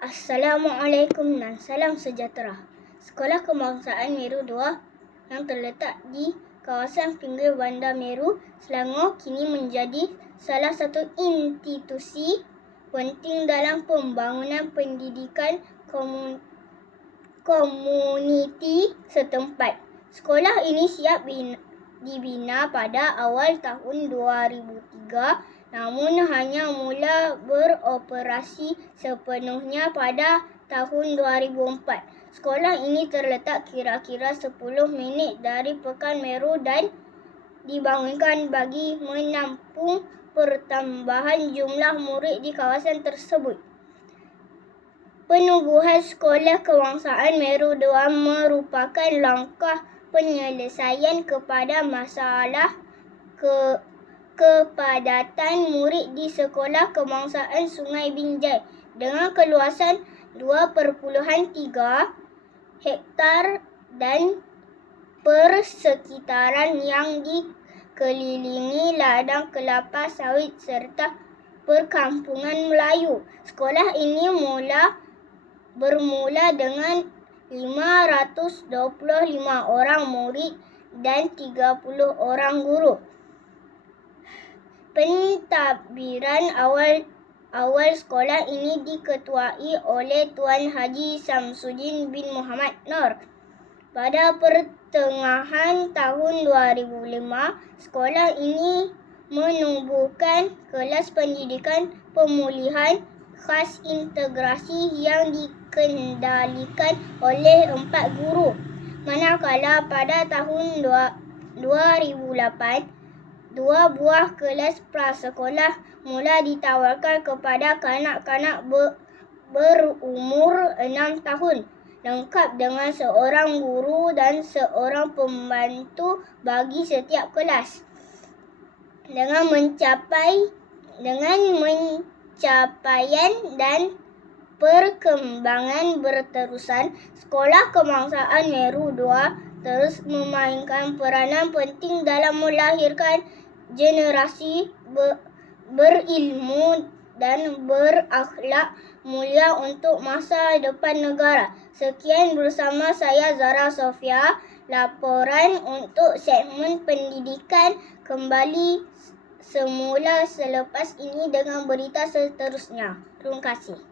Assalamualaikum dan salam sejahtera. Sekolah Kebangsaan Meru 2 yang terletak di kawasan pinggir Bandar Meru, Selangor kini menjadi salah satu institusi penting dalam pembangunan pendidikan komun komuniti setempat. Sekolah ini siap dibina pada awal tahun 2003 namun hanya mula beroperasi sepenuhnya pada tahun 2004. Sekolah ini terletak kira-kira 10 minit dari Pekan Meru dan dibangunkan bagi menampung pertambahan jumlah murid di kawasan tersebut. Penubuhan Sekolah Kebangsaan Meru 2 merupakan langkah penyelesaian kepada masalah ke kepadatan murid di Sekolah Kebangsaan Sungai Binjai dengan keluasan 2.3 hektar dan persekitaran yang dikelilingi ladang kelapa sawit serta perkampungan Melayu. Sekolah ini mula bermula dengan 525 orang murid dan 30 orang guru pentadbiran awal awal sekolah ini diketuai oleh Tuan Haji Samsudin bin Muhammad Nur. Pada pertengahan tahun 2005, sekolah ini menubuhkan kelas pendidikan pemulihan khas integrasi yang dikendalikan oleh empat guru. Manakala pada tahun 2008, dua buah kelas prasekolah mula ditawarkan kepada kanak-kanak ber, berumur enam tahun lengkap dengan seorang guru dan seorang pembantu bagi setiap kelas dengan mencapai dengan mencapaian dan perkembangan berterusan sekolah kebangsaan Meru 2 terus memainkan peranan penting dalam melahirkan generasi berilmu dan berakhlak mulia untuk masa depan negara. Sekian bersama saya Zara Sofia. Laporan untuk segmen pendidikan kembali semula selepas ini dengan berita seterusnya. Terima kasih.